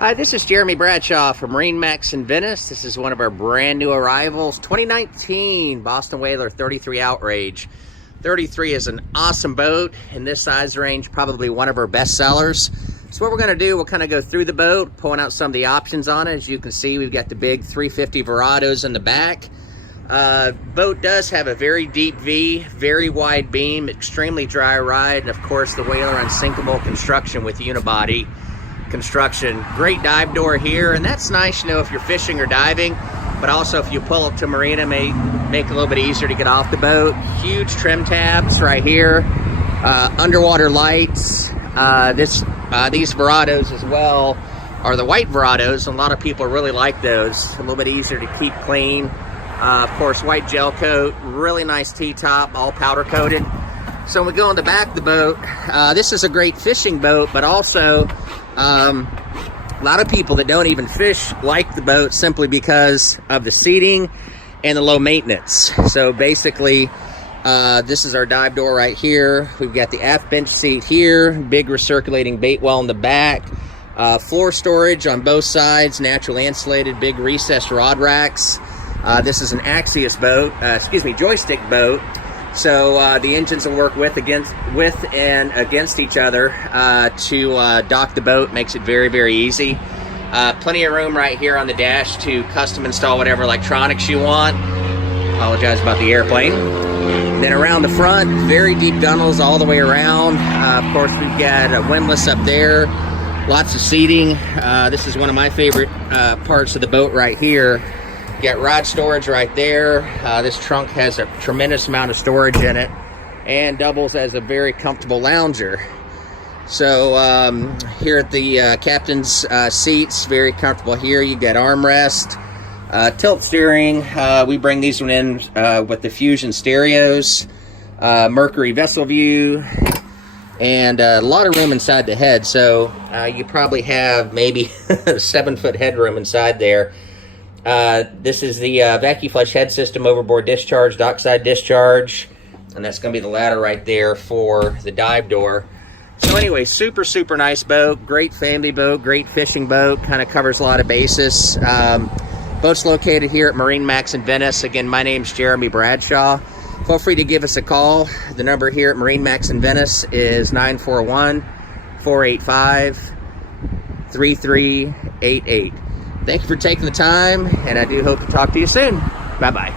Hi, this is Jeremy Bradshaw from MarineMax in Venice. This is one of our brand new arrivals, 2019 Boston Whaler 33 Outrage. 33 is an awesome boat in this size range, probably one of our best sellers. So what we're going to do, we'll kind of go through the boat, pulling out some of the options on it. As you can see, we've got the big 350 Verados in the back. Boat does have a very deep V, very wide beam, extremely dry ride, and of course the Whaler unsinkable construction with unibody construction. Great dive door here, and that's nice, you know, if you're fishing or diving, but also if you pull up to marina, may make it a little bit easier to get off the boat. Huge trim tabs right here, underwater lights. These Verados as well are the white Verados, and a lot of people really like those. A little bit easier to keep clean. Of course, white gel coat, really nice T-top, all powder coated. So when we go in the back of the boat, this is a great fishing boat, but also a lot of people that don't even fish like the boat simply because of the seating and the low maintenance. So basically, this is our dive door right here. We've got the aft bench seat here, big recirculating bait well in the back, floor storage on both sides, naturally insulated, big recessed rod racks. This is an Axios boat, joystick boat. So the engines will work with and against each other to dock the boat. Makes it very, very easy. Plenty of room right here on the dash to custom install whatever electronics you want. Apologize about the airplane. Then around the front, very deep gunnels all the way around. Of course, we've got a windlass up there. Lots of seating. This is one of my favorite parts of the boat right here. You got rod storage right there. This trunk has a tremendous amount of storage in it and doubles as a very comfortable lounger. So here at the captain's seats, very comfortable here. You got armrest, tilt steering. We bring these one in with the Fusion stereos, Mercury vessel view, and a lot of room inside the head. So you probably have maybe 7-foot headroom inside there. This is the vacuum flush head system, overboard discharge, dockside discharge, and that's going to be the ladder right there for the dive door. So anyway, super, super nice boat, great family boat, great fishing boat, kind of covers a lot of bases. Boat's located here at MarineMax in Venice. Again, my name's Jeremy Bradshaw. Feel free to give us a call. The number here at MarineMax in Venice is 941-485-3388. Thank you for taking the time, and I do hope to talk to you soon. Bye-bye.